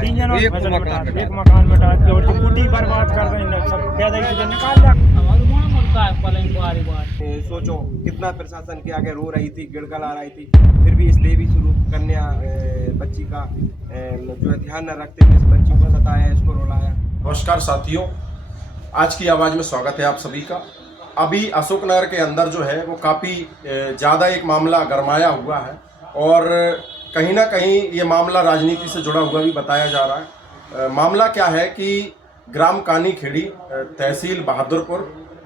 है, तीन जनों एक फसल मकान मिटा, में एक मकान में डाल के और जो कुटी बर्बाद कर रहे हैं सब क्या देख के निकाल ला। सोचो कितना प्रशासन के आगे रो रही थी, गिड़गड़ा रही थी, फिर भी इस देवी स्वरूप कन्या बच्ची का जो है ध्यान न रखते हुए इस बच्ची को सताया, इसको रुलाया। नमस्कार साथियों, आज की आवाज़ में स्वागत है आप सभी का। अभी अशोकनगर के अंदर जो है वो काफ़ी ज़्यादा एक मामला गरमाया हुआ है और कहीं ना कहीं ये मामला राजनीति से जुड़ा हुआ भी बताया जा रहा है। मामला क्या है कि ग्राम कानी खेड़ी, तहसील बहादुरपुर,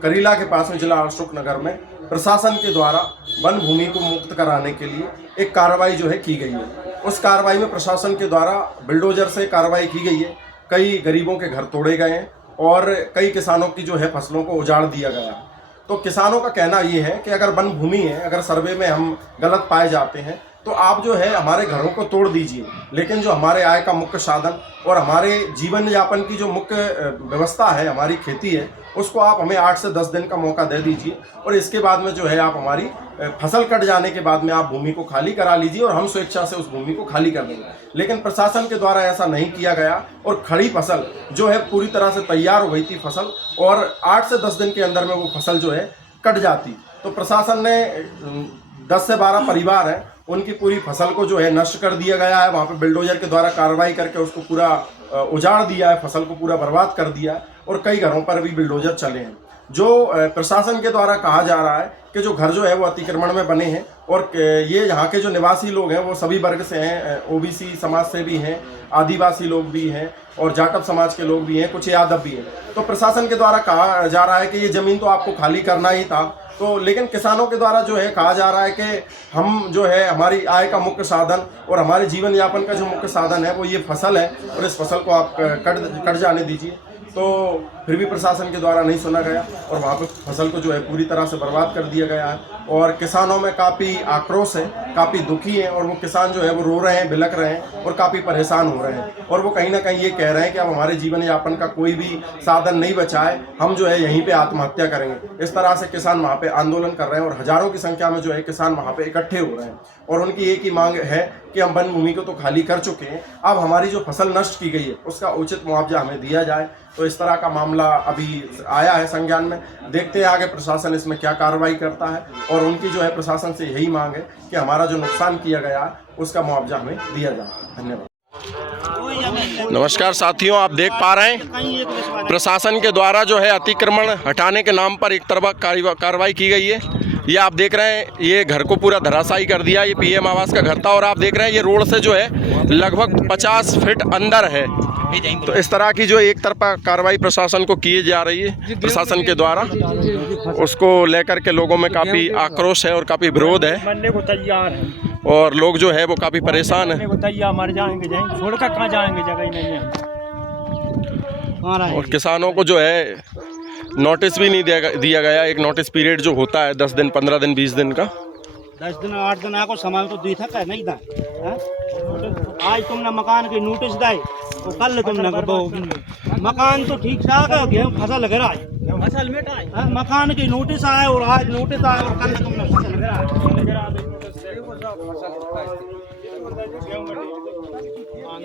करीला के पास में जिला अशोकनगर में प्रशासन के द्वारा वन भूमि को मुक्त कराने के लिए एक कार्रवाई जो है की गई है। उस कार्रवाई में प्रशासन के द्वारा बुलडोजर से कार्रवाई की गई है। कई गरीबों के घर तोड़े गए हैं और कई किसानों की जो है फसलों को उजाड़ दिया गया है। तो किसानों का कहना ये है कि अगर वन भूमि है, अगर सर्वे में हम गलत पाए जाते हैं तो आप जो है हमारे घरों को तोड़ दीजिए, लेकिन जो हमारे आय का मुख्य साधन और हमारे जीवन यापन की जो मुख्य व्यवस्था है, हमारी खेती है, उसको आप हमें 8 से 10 दिन का मौका दे दीजिए और इसके बाद में जो है आप हमारी फसल कट जाने के बाद में आप भूमि को खाली करा लीजिए और हम स्वेच्छा से उस भूमि को खाली कर देंगे। लेकिन प्रशासन के द्वारा ऐसा नहीं किया गया और खड़ी फसल जो है पूरी तरह से तैयार हो गई थी फसल, और 8 से 10 दिन के अंदर में वो फसल जो है कट जाती। तो प्रशासन ने 10 से 12 परिवार हैं, उनकी पूरी फसल को जो है नष्ट कर दिया गया है। वहाँ पे बुलडोजर के द्वारा कार्रवाई करके उसको पूरा उजाड़ दिया है, फसल को पूरा बर्बाद कर दिया है और कई घरों पर भी बुलडोजर चले हैं। जो प्रशासन के द्वारा कहा जा रहा है कि जो घर जो है वो अतिक्रमण में बने हैं और ये यहाँ के जो निवासी लोग हैं वो सभी वर्ग से हैं, ओबीसी समाज से भी हैं, आदिवासी लोग भी हैं और जाटव समाज के लोग भी हैं, कुछ यादव भी हैं। तो प्रशासन के द्वारा कहा जा रहा है कि ये ज़मीन तो आपको खाली करना ही था। तो लेकिन किसानों के द्वारा जो है कहा जा रहा है कि हम जो है हमारी आय का मुख्य साधन और हमारे जीवन यापन का जो मुख्य साधन है वो ये फसल है और इस फसल को आप कट जाने दीजिए। तो फिर भी प्रशासन के द्वारा नहीं सुना गया और वहाँ पे फसल को जो है पूरी तरह से बर्बाद कर दिया गया है और किसानों में काफ़ी आक्रोश है, काफ़ी दुखी हैं और वो किसान जो है वो रो रहे हैं, बिलख रहे हैं और काफ़ी परेशान हो रहे हैं और वो कहीं ना कहीं ये कह रहे हैं कि अब हमारे जीवन यापन का कोई भी साधन नहीं बचा है, हम जो है यहीं पे आत्महत्या करेंगे। इस तरह से किसान वहाँ पे आंदोलन कर रहे हैं और हजारों की संख्या में जो है किसान वहाँ पे इकट्ठे हो रहे हैं और उनकी एक ही मांग है कि हम वन भूमि को तो खाली कर चुके हैं, अब हमारी जो फसल नष्ट की गई है उसका उचित मुआवजा हमें दिया जाए। तो इस तरह का मामला अभी आया है संज्ञान में, देखते हैं आगे प्रशासन इसमें क्या कार्रवाई करता है और उनकी जो है प्रशासन से यही मांग है कि हमारा जो नुकसान किया गया उसका मुआवजा हमें दिया जाए। धन्यवाद। नमस्कार साथियों, आप देख पा रहे हैं प्रशासन के द्वारा जो है अतिक्रमण हटाने के नाम पर एक तरफा कार्रवाई की गई है। ये आप देख रहे हैं, ये घर को पूरा धराशायी कर दिया। ये पीएम आवास का घर था और आप देख रहे हैं ये रोड से जो है लगभग 50 फीट अंदर है। तो इस तरह की जो एक तरफा कार्रवाई प्रशासन को की जा रही है प्रशासन के द्वारा, उसको लेकर के लोगों में काफ़ी आक्रोश है और काफ़ी विरोध है मरने को तैयार है और लोग जो है वो काफ़ी परेशान है। मर जाएंगे, छोड़कर कहाँ जाएंगे, जगह नहीं है। और किसानों को जो है नोटिस भी नहीं दिया गया। एक नोटिस पीरियड जो होता है 10 दिन, 15 दिन, 20 दिन का, 10 दिन 8 दिन आपको समय तो दी था नहीं था। आज तुमने मकान की नोटिस दी तो कल तुमने मकान तो ठीक ठाक है, गेहूँ फसल गिरा है, फसल मिटा, मकान की नोटिस आए और आज नोटिस आए और कल तुमने फसल गिरा।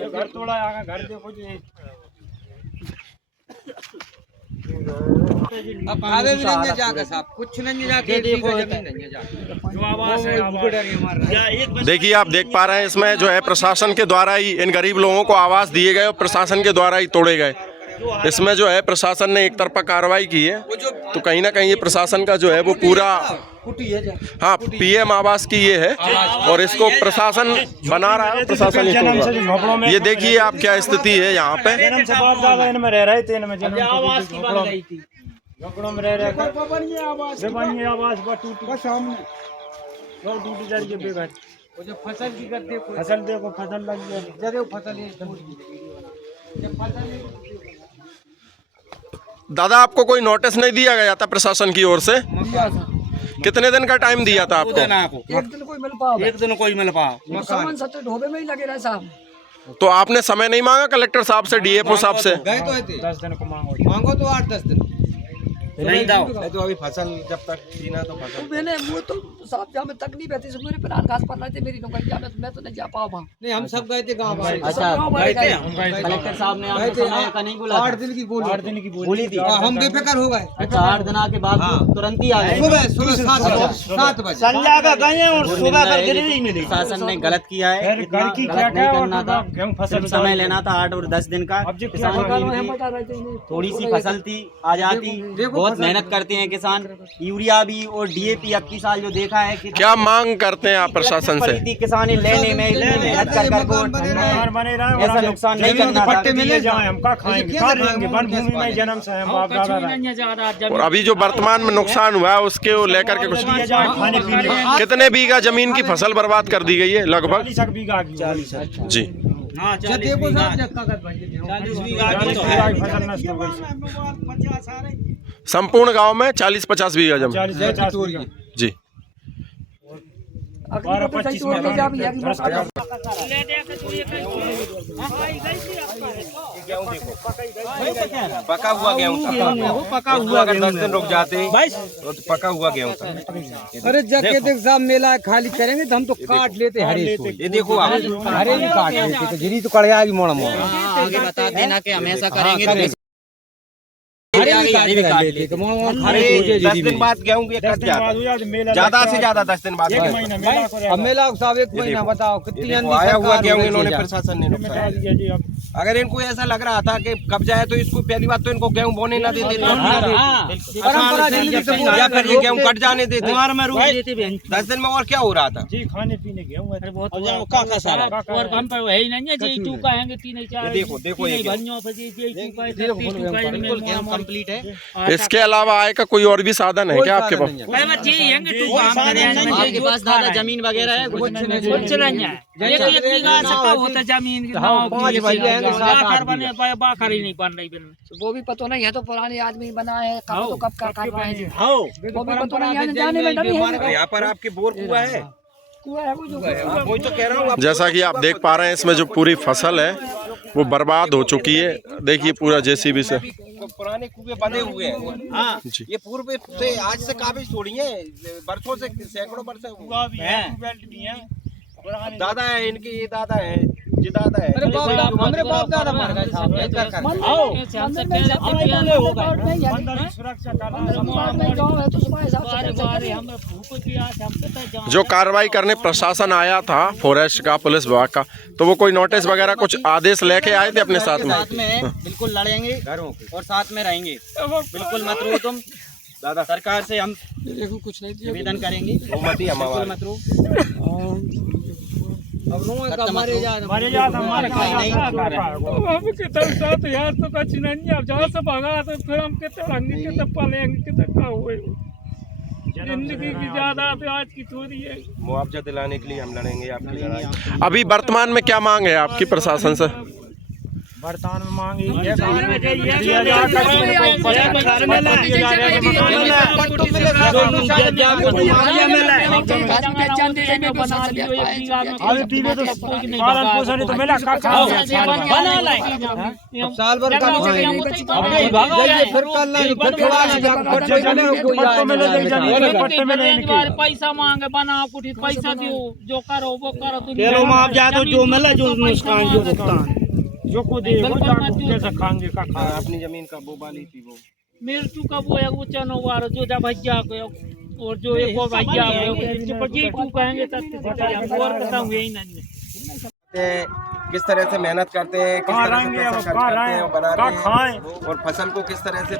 घर तोड़ा आगा, घर देखो जी अब आवे भी नहीं जाकर साहब, कुछ नहीं जाके देखो जो आवाज है। देखिए आप देख पा रहे हैं इसमें जो है प्रशासन के द्वारा ही इन गरीब लोगों को आवास दिए गए और प्रशासन के द्वारा ही तोड़े गए। इसमें जो है प्रशासन ने एक तरफा कार्रवाई की है, तो कहीं ना कहीं ये प्रशासन का जो है वो पूरा, हाँ पीएम आवास की ये है और इसको प्रशासन बना रहा है, प्रशासन ही तोड़ रहा है। ये देखिए आप क्या स्थिति है यहाँ पे। इनमें रह रहे थे, इनमें झोपड़ों में रह रहे फसल देखो, फसल लग दादा आपको कोई नोटिस नहीं दिया गया था प्रशासन की ओर से? कितने दिन का टाइम दिया था आपको? एक दिन कोई मिल पाओ सामान सच्चे ढोबे में ही लगे रहे साहब। तो आपने समय नहीं मांगा कलेक्टर साहब से, डीएफओ साहब से? गए तो 10 दिन को मांगो तो 8-10 दिन नहीं दाओ तो अभी फसल जब तक छीना तो फसल मैंने वो तो तो साहब जहाँ में तकलीफ है मेरे प्राण घास पड़ रहे थे मेरी नौकरी में, मैं तो नहीं जा पाऊँ वहाँ। नहीं हम सब गए थे गाँव। अच्छा गए थे कलेक्टर साहब ने आपको समय का नहीं बोला? 8 दिन की गोली, 8 दिन की बोली थी। हम बेफिक्र हो गए। अच्छा 8 दिन के बाद तुरंत ही आ गए? सुबह 7 बजे संध्या का गए और सुबह कर गिरवी मिली। शासन ने गलत किया है, फिर घर की गलत नहीं करना था, गेहूं फसल सिर्फ समय लेना था 8 और 10 दिन का। अब जो किसानों क्या के लिए बता रहे थे थोड़ी सी फसल थी आ जाती, बहुत मेहनत करते हैं किसान, यूरिया भी और डीएपी अब की साल जो देखा है कि क्या मांग करते हैं आप प्रशासन से? किसान लेने में इतनी मेहनत कर मकान बने रहे ऐसा नुकसान नहीं करना था। पट्टे मिले जाए हम का खाएंगे, खा लेंगे, वन भूमि में जन्म से हम बाप दादा रहे। और अभी जो वर्तमान में नुकसान हुआ है उसके लेकर के कुछ दिया जाए खाने पीने का। कितने बीघा जमीन की फसल बर्बाद कर दी गई है लगभग? 40 बीघा की 40 जी, 40 बीघा की फसल नष्ट हो गई। संपूर्ण गांव में 40-50 बीघा जमीन। 40-50 बीघा जी, 12-25 में पका हुआ गेहूं था, पका हुआ। अगर 10 दिन रुक जाते तो पका हुआ गेहूं था। अरे जगह देख साहब मेला खाली करेंगे तो हम तो काट लेते हरे। ये देखो आप, हरे भी काट लेते तो जरी तो कड़ जाएगी मोड़ा मोड़ा। आगे बता देना कि हमेशा करेंगे हरे भी काट लेते तो अरे 10 दिन बाद गेहूं भी कट जाता, ज्यादा से ज्यादा 10 दिन बाद। अब मेला साहब 1 महीना बताओ कितनी अंधी आया हुआ सरकार गेहूं हो इन्होंने गई। प्रशासन ने नुकसान। अगर इनको ऐसा लग रहा था कि कब्जा है तो इसको पहली बात तो इनको गेहूं बोने ना देते, परंपरा जिंदगी से या फिर ये गेहूं कट जाने देते। 10 दिन में और क्या हो रहा था? जी खाने पीने गेहूं है। और हम पर वही नहीं है जी तू कहेंगे 3-4 देखो देखो ये भनियों से जी तू कंप्लीट है। इसके अलावा आय का कोई और भी साधन है क्या आपके पास? जी हैंगे तू काम करेंगे आपके पास दादा जमीन वगैरह है? कुछ नहीं है। एक बीघा से कब होता जमीन की बाखर बने बाखर ही नहीं बन रही बिल्कुल। वो भी पता नहीं है तो पुराने आदमी बना है कब तो कब का काट पाएंगे हाँ वो भी पता नहीं है, जाने में डरी है। यहाँ पर आपके बोर कुआ है, कुआं है वो जो वही तो कह रहा हूँ। जैसा कि आप देख पा रहे हैं इसमें जो पूरी फसल है वो बर्बाद हो चुकी है। देखिए पूरा जेसीबी से पुराने कुएं बने हुए हैं। हाँ, ये पूर्व से आज से काफी थोड़ी है, बरसों से सैकड़ों वर्ष है। दादा है इनके, ये दादा है, ये दादा है। हमारे बाप दादा मर गए साहब। जो कार्रवाई करने प्रशासन आया था फॉरेस्ट का, पुलिस विभाग का, तो वो कोई नोटिस वगैरह कुछ आदेश लेके आए थे अपने साथ में? बिल्कुल लड़ेंगे और साथ में रहेंगे, बिल्कुल मत रो तुम। दादा सरकार से हम कुछ नहीं निवेदन करेंगे, बिल्कुल मत रो। अब हमारे हमारे जात हमारे हम कितना साथ यार तो कुछ नहीं। अब जहाँ से भागा तो फिर हम कितने रंगे कितने पालेंगे कितने का हुए। जिंदगी की ज्यादा तो आज की थोड़ी है। मुआवजा दिलाने के लिए हम लड़ेंगे आपकी लड़ाई। अभी वर्तमान में क्या मांग है आपकी प्रशासन से? वर्तमान में मांगी साल भर पैसा मांगे बना कुछ पैसा दो जो करो वो करो। चलो मुआवजा तो जो मिले जो नुकसान जो भुगतान जो को दे वो कैसे खाएंगे का खा। अपनी जमीन का वो बाली थी वो मिर्चू का वो है वो चनोवार जो जब भैया को और जो एक और भैया को जी तू कहेंगे तब और बताऊं यही नहीं। किस तरह से मेहनत करते हैं, किस तरह से पैसा खर्च करते हैं और बनाते हैं, और फसल को किस तरह से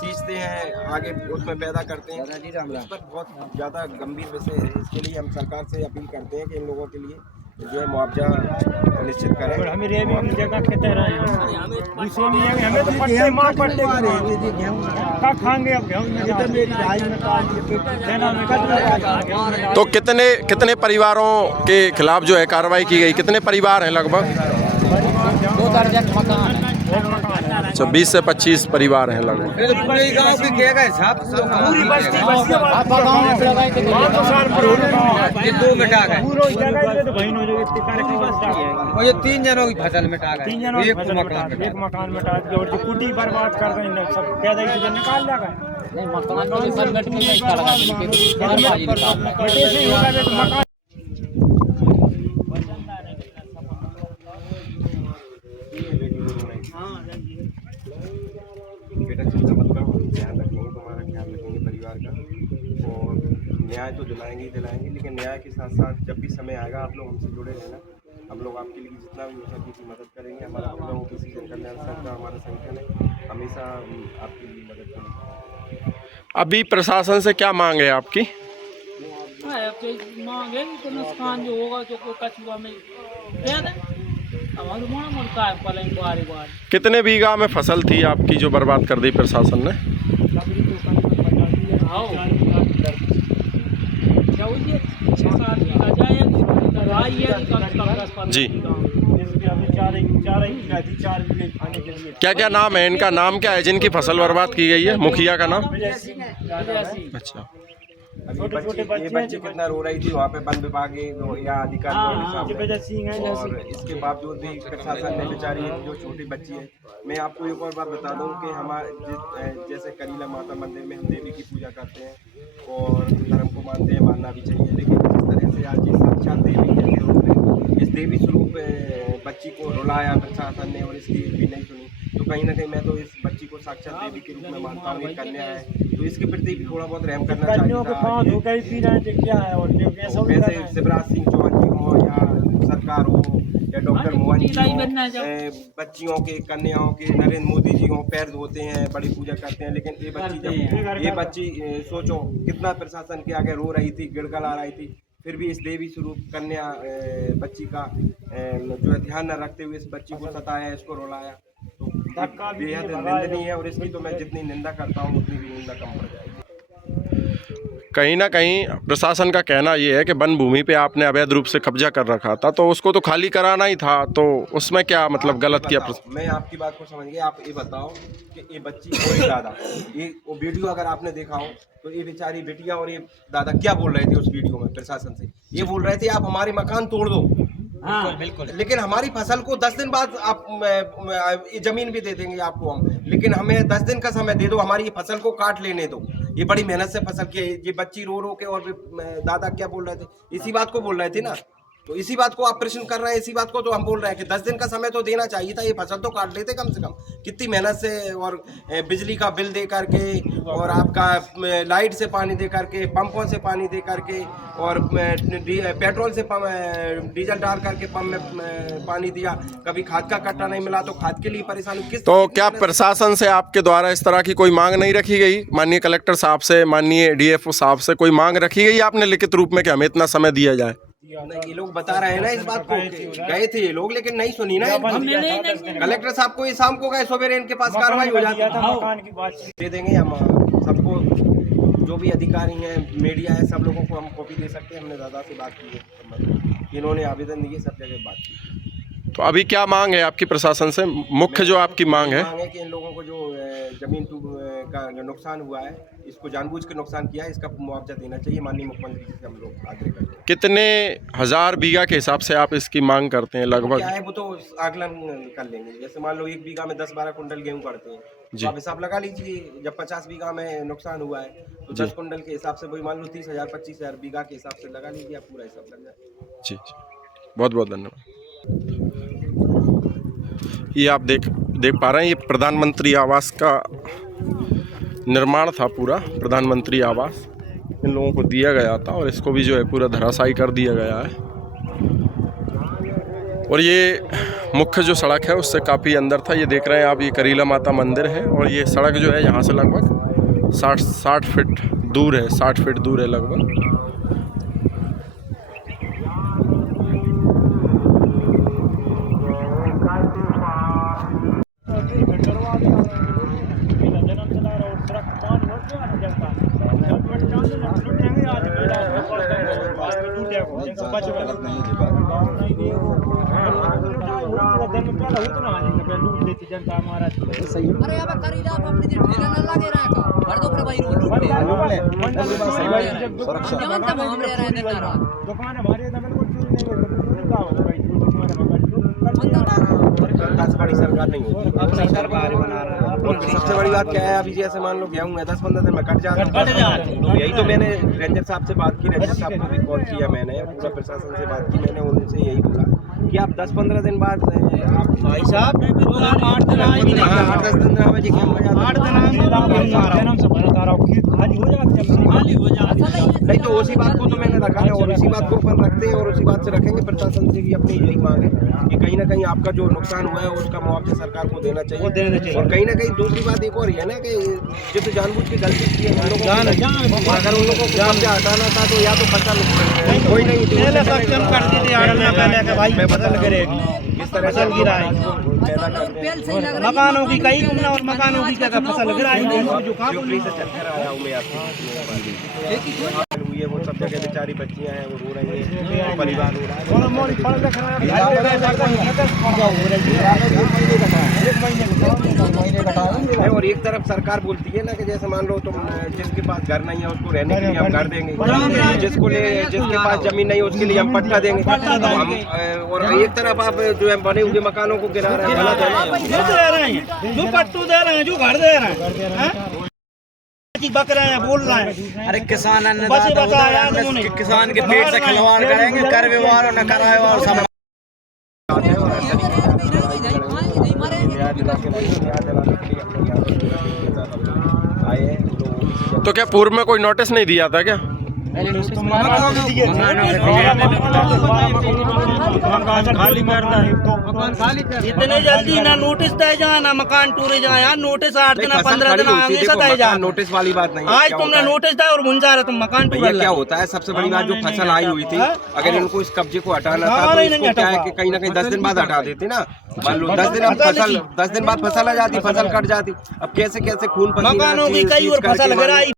सींचते हैं, आगे उसमें पैदा करते हैं। इस पर बहुत ज़्यादा गंभीर विषय है। इसके लिए हम सरकार से अपील करते हैं कि इन लोगों के लिए जो है मुआवजा निश्चित करें। हमें रेवी जगह खेते रहे हमें तो पट्टे मार पट्टे का खाएंगे। अब तो कितने परिवारों के खिलाफ जो है कार्रवाई की गई? कितने परिवार हैं लगभग? 2 दर्जन मकान है। अच्छा 20 से 25 परिवार हैं लगभग। पूरे गांव की क्या है साहब, पूरी बस्ती ये 2 मिटा गए और ये 3 जनों की फसल मिटा गए। 3 जनों एक मकान मिटा दिया और जो कुटी बर्बाद कर रहे हैं सब पैदा निकाल लगा। नहीं मकान तो संगठन में नहीं लगा मकान बेटा चिंता मत करो, ध्यान रखेंगे, तुम्हारा ख्याल रखेंगे परिवार का, और न्याय तो दिलाएंगे ही दिलाएंगे, लेकिन न्याय के साथ साथ जब भी समय आएगा आप लोग हमसे जुड़े रहना। हम लोग आपके लिए जितना भी हो सके की मदद करेंगे। हमारा आप लोगों की जनकल्याण संघ का हमारा संगठन है, हमेशा आपके लिए मदद करेंगे। अभी प्रशासन से क्या मांग है आपकी? मांगे तो नुकसान जो होगा जो कछुआ में क्या है हमारे मुड़का है पलंग बारी बार। कितने बीघा में फसल थी आपकी जो बर्बाद कर दी प्रशासन ने? जी, क्या क्या नाम है इनका? नाम क्या है जिनकी फसल बर्बाद की गई है? मुखिया का नाम? अच्छा, ये बच्ची कितना रो रही थी वहाँ पे वन विभाग या अधिकारियों के सामने, और इसके बावजूद भी प्रशासन ने बेचारी जो छोटी बच्ची है। मैं आपको एक और बात बता दूं कि हमारे जैसे करीला माता मंदिर में हम देवी की पूजा करते हैं और धर्म को मानते हैं, मानना भी चाहिए, लेकिन जिस तरह से आज ये साक्षात देवी है, इस देवी स्वरूप बच्ची को रुलाया प्रशासन ने और इसकी भी नहीं सुनी, तो कहीं ना कहीं मैं तो इस बच्ची को साक्षात देवी के रूप में मानता हूँ। ये कन्या है तो इसके प्रति भी थोड़ा बहुत रहम करना चाहिए। वैसे शिवराज सिंह चौहान जी हो या सरकार हो या डॉक्टर मोहन जी हो, बच्चियों के कन्याओं के नरेंद्र मोदी जी हो पैर धोते हैं, बड़ी पूजा करते हैं, लेकिन ये बच्ची सोचो कितना प्रशासन के आगे रो रही थी, गिड़गड़ा रही थी, फिर भी इस देवी स्वरूप कन्या बच्ची का जो है ध्यान न रखते हुए इस बच्ची को सताया, इसको रुलाया, तो बेहद निंदनीय है। और इसकी तो मैं जितनी निंदा करता हूँ उतनी भी निंदा कम पड़ जाएगी। कहीं ना कहीं प्रशासन का कहना ये है कि वन भूमि पे आपने अवैध रूप से कब्जा कर रखा था, तो उसको तो खाली कराना ही था, तो उसमें क्या मतलब गलत किया? मैं आपकी बात को समझ गया। आप ये बताओ कि ये बच्ची और दादा, ये वो वीडियो अगर आपने देखा हो तो ये बेचारी बेटिया और ये दादा क्या बोल रहे थे उस वीडियो में प्रशासन से? ये बोल रहे थे आप हमारे मकान तोड़ दो, बिल्कुल, लेकिन हमारी फसल को 10 दिन बाद आप ये जमीन भी दे देंगे आपको हम, लेकिन हमें 10 दिन का समय दे दो, हमारी ये फसल को काट लेने दो। ये बड़ी मेहनत से फसल की है। ये बच्ची रो रो के, और दादा क्या बोल रहे थे? इसी बात को बोल रहे थे ना, तो इसी बात को आप प्रश्न कर रहे हैं, इसी बात को तो हम बोल रहे हैं कि 10 दिन का समय तो देना चाहिए था, ये फसल तो काट लेते कम से कम। कितनी मेहनत से, और बिजली का बिल दे करके, और आपका लाइट से पानी दे करके, पंपों से पानी दे करके, और पेट्रोल से डीजल डाल करके पंप में पानी दिया, कभी खाद का कट्टा नहीं मिला तो खाद के लिए परेशानी। किस तो क्या प्रशासन से आपके द्वारा इस तरह की कोई मांग नहीं रखी गई? माननीय कलेक्टर साहब से, माननीय डीएफओ साहब से कोई मांग रखी गई आपने लिखित रूप में कि हमें इतना समय दिया जाए? ये लोग बता रहे हैं ना इस बात को, गए थे ये लोग, लेकिन नहीं सुनी ना। कलेक्टर साहब को ये शाम को गए, सवेरे इनके पास कार्रवाई हो जाती है। दे देंगे हम सबको, जो भी अधिकारी हैं, मीडिया है, सब लोगों को हम कॉपी दे सकते हैं। हमने दादा से बात की है, इन्होंने आवेदन दिए, सब जगह बात की। तो अभी क्या मांग है आपकी प्रशासन से? मुख्य जो आपकी मांग है कि इन लोगों को जो जमीन का जो नुकसान हुआ है, इसको जानबूझ के नुकसान किया है, इसका मुआवजा देना चाहिए। माननीय मुख्यमंत्री जी से हम लोग आग्रह करते हैं। कितने हजार बीघा के हिसाब से आप इसकी मांग करते हैं लगभग? क्या है वो तो आकलन कर लेंगे। जैसे मान लो 1 बीघा में 10-12 कुंटल गेहूँ करते हैं, तो आप हिसाब लगा लीजिए। जब 50 बीघा में नुकसान हुआ है तो 10 कुंटल के हिसाब से वही मान लो 30,000 25,000 बीघा के हिसाब से लगा लीजिए, आप पूरा हिसाब लग जाए। जी, बहुत बहुत धन्यवाद। ये आप देख पा रहे हैं, ये प्रधानमंत्री आवास का निर्माण था, पूरा प्रधानमंत्री आवास इन लोगों को दिया गया था, और इसको भी जो है पूरा धराशायी कर दिया गया है। और ये मुख्य जो सड़क है उससे काफ़ी अंदर था। ये देख रहे हैं आप, ये करीला माता मंदिर है, और ये सड़क जो है यहाँ से लगभग 60 फीट दूर है, 60 फीट दूर है लगभग। अरे अब करीला अपनी ढेला न लगे रहा का भर दो भाई रोड पे जवन तक हम रह रहे हैं तारा दुकान हमारे तो बिल्कुल चूर नहीं का हो भाई दुकान हमारा बड़ी सरकार नहीं होती, अब सरकार बना रहा है। और सबसे बड़ी बात क्या है, अभी जैसे मान लो गेहूँ है 10-15 दिन में कट जाता है। तो यही तो मैंने रेंजर साहब से बात की, रेंजर साहब को भी कॉल किया मैंने, पूरा प्रशासन से बात की मैंने, उनसे यही बोला कि आप 10-15 दिन बाद आप भाई साहब 8 दिन आए भी नहीं, 8-10 दिन आवे जी गेहूँ हो जाता है। 8 दिन आए खाली हो जाता नहीं तो उसी बात को तो मैंने रखा है और उसी बात को अपन रखते हैं और उसी बात से रखेंगे। प्रशासन से भी अपनी यही मांग है कि कहीं ना कहीं आपका जो नुकसान हुआ है उसका मुआवजा सरकार को देना चाहिए। और कहीं ना कहीं दूसरी बात एक और है ना कि जो तो जानबूझ की गलती की है उन लोगों को, अगर उन लोगों को मुआवजा हटाना था तो या तो फसल कोई नहीं थी कर दी थी पहले के भाई फसल गिरेगी, इस तरह से पैदा करते मकानों की कई तुमने और मकानों की क्या फसल गिराई शिवपुरी से चलकर आया हूँ मैं आपकी हुई है, वो सब जगह बेचारी बच्चियाँ हैं वो रो रही हैं, परिवार रो रहा है। और एक तरफ सरकार बोलती है ना कि जैसे मान लो तुम जिसके पास घर नहीं है उसको रहने के लिए हम घर देंगे, जिसके पास जमीन नहीं है उसके लिए हम पट्टा देंगे। तो हम और एक तरफ आप जो है बने हुए मकानों को गिरा रहे हैं, गलत है। जो पट्टू दे रहे हैं, जो घर दे रहे हैं, बक रहे हैं, बोल रहे हैं। अरे किसान किसान के पेट से खिलवाड़ करेंगे, कर व्यवहार न कराए और सब तो क्या पूर्व में कोई नोटिस नहीं दिया था क्या? इतने जल्दी ना नोटिस दे जाए ना मकान टूरे जाए यार, नोटिस 8 दिन 15 दिन आगे से दे जाए। नोटिस वाली बात नहीं, आज तुमने नोटिस दिया और मुंजा रहे तुम मकान टूरे। क्या होता है सबसे बड़ी बात, जो फसल आई हुई थी अगर इनको इस कब्जे को हटाना था तो इसको क्या है कि कहीं ना कहीं 10 दिन बाद हटा देते ना। मान लो 10 दिन बाद फसल आ जाती, फसल कट जाती। अब कैसे कैसे खून पसीना मकानों की कई और फसल गिराई,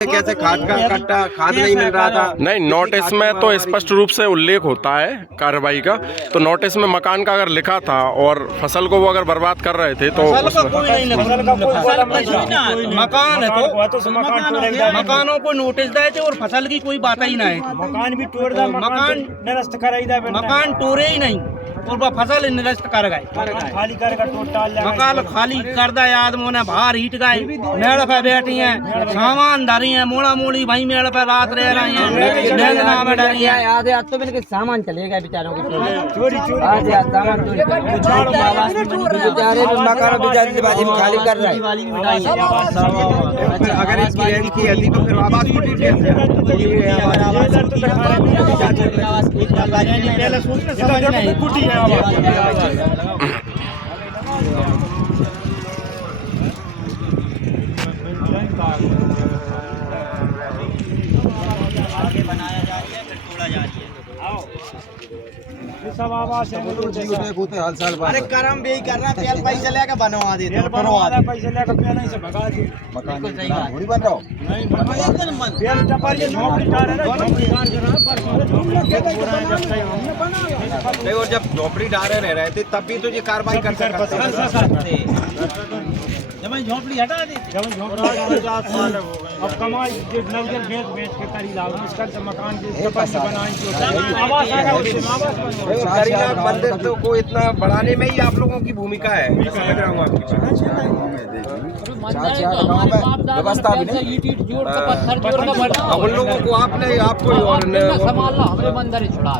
कैसे खाद का कट्टा खाद नहीं मिल रहा था। नहीं, नोटिस में तो स्पष्ट रूप से उल्लेख होता है कार्रवाई का। तो नोटिस में मकान का अगर लिखा था और फसल को वो अगर बर्बाद कर रहे थे तो मकान है तो मकानों को नोटिस दे थे और फसल की कोई बात ही नहीं। मकान भी तोड़ दा, मकान निरस्त कराई दा, मकान टूरे ही नहीं और वो फसल निरस्त कर गए, खाली करेगा टोटल मकान खाली कर दा। आदमों ने बाहर हीट गए, मेड़ पे बैठी हैं, सामान धरी हैं, मोड़ा मोड़ी भाई मेड़ पे रात रह रही हैं, ना में डरी है। आधे आज तो मेरे सामान चलेगा बेचारों के चोरी आज सामान बेचारे मकान बेचारी खाली कर रहे हैं। अगर इसकी रेंज की है तो फिर आवाज को पहले सोचना समझ नहीं सब आवाज है। अरे करम भी कर रहा है, पैसे लेकर बनवा देते हैं, पैसे लेकर पहले से भगा दी। मकान थोड़ी बन रहा बेल टपारी नौकरी डाल रहे हैं, नहीं। और जब झोपड़ी डाले रह रहे थे तब भी तो ये कार्रवाई कर सकते। झोपड़ी हटा दी, अब कमाई नवजल बेच के करी लाओ, मुश्किल से मकान करीनाथ मंदिर को इतना बढ़ाने में ही आप लोगों की भूमिका है, समझ रहा हूँ आपकी व्यवस्था भी नहीं, अब उन लोगों को आपने आपको हमारे मंदिर छुड़ा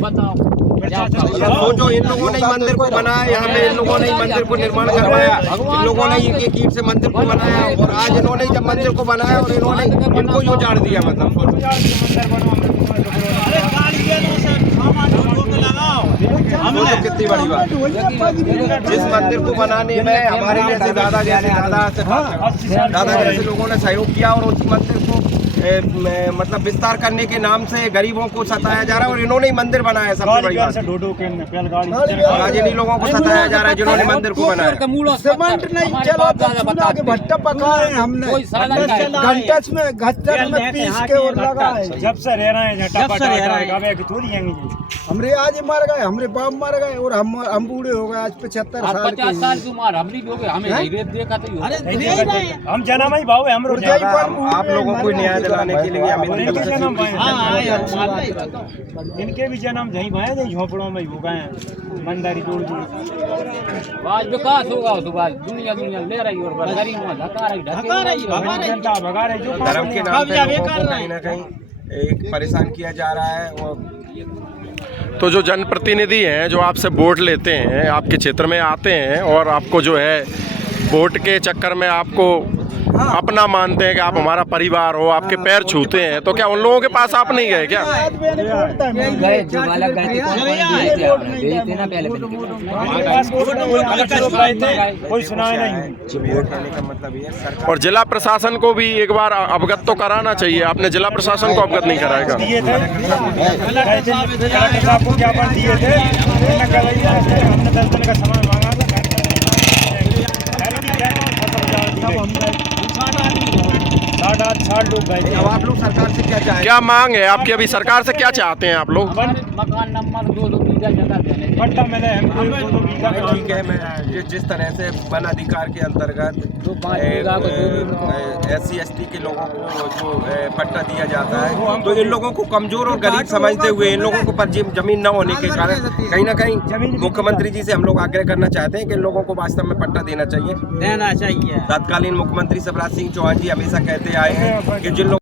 बताओ। सोचो, इन लोगों ने मंदिर को बनाया, यहाँ पे इन लोगों ने मंदिर को निर्माण करवाया, इन लोगों ने एक ईंट से मंदिर को बनाया और आज इन्होंने जब मंदिर को बनाया और इन्होंने इनको जो उजाड़ दिया, मतलब तो कितनी बड़ी बात। जिस मंदिर को बनाने में हमारे जैसे दादा जैसे लोगों ने सहयोग किया और उस मंदिर को मतलब विस्तार करने के नाम से गरीबों को सताया जा रहा है और इन्होंने ही मंदिर बनाया। सबसे बड़ी बात आज इन्हीं लोगों को सताया जा रहा है जिन्होंने मंदिर को बनाया। सीमेंट नहीं चला के भट्टा पकाए हमने, घंटे में पीस के और लगाए। जब से रह रहे हैं हमरे आज मर गए, हमरे बाप मर गए और हम बूढ़े हो गए आज 75 साल 50 साल की उम्र हमरी भी हो गई, हमें नहीं देखा तो हम जना में ही भाव है। हम आप लोगों को न्याय चलाने के लिए हमें इनके जन्म भाई हाँ, इनके भी जन्म यहीं भाई थे, झोपड़ों में ही हो गए हैं, मंदारी दूर दूर। आज विकास होगा तो बाद दुनिया ले रही और गरीब धक्का रही जनता भगा रही जो धर्म के नाम पे लोगों को कहीं ना कहीं एक परेशान किया जा रहा है। और तो जो जनप्रतिनिधि हैं जो आपसे वोट लेते हैं, आपके क्षेत्र में आते हैं और आपको जो है वोट के चक्कर में आपको अपना मानते हैं कि आप हमारा परिवार हो, आपके पैर छूते हैं, तो क्या उन लोगों के पास आप नहीं गए क्या? कोई सुनाया नहीं। वोट लेने का मतलब ये है सरकार और जिला प्रशासन को भी एक बार अवगत तो कराना चाहिए। आपने जिला प्रशासन को अवगत नहीं कराएगा? दिए थे कलेक्टर साहब को ज्ञापन दिए थे, हमने 10 दिन का सामान मांगा था, 60 लोग गए थे। अब आप लोग सरकार से क्या चाहेंगे? क्या मांग है आपकी अभी? सरकार से क्या चाहते हैं आप लोग? मकान नंबर 2 बीघा जगह देने पट्टा मिले हमको 2 बीघा। ठीक है, मैं जिस तरह से वन अधिकार के अंतर्गत SC/ST के लोगों को जो पट्टा दिया जाता है, तो इन लोगों को कमजोर और गरीब समझते हुए इन लोगों को पर जमीन न होने के कारण कहीं ना कहीं मुख्यमंत्री जी से हम लोग आग्रह करना चाहते हैं कि इन लोगों को वास्तव में पट्टा देना चाहिए। देना चाहिए। तत्कालीन मुख्यमंत्री शिवराज सिंह चौहान जी हमेशा कहते आए हैं कि जिन लोगों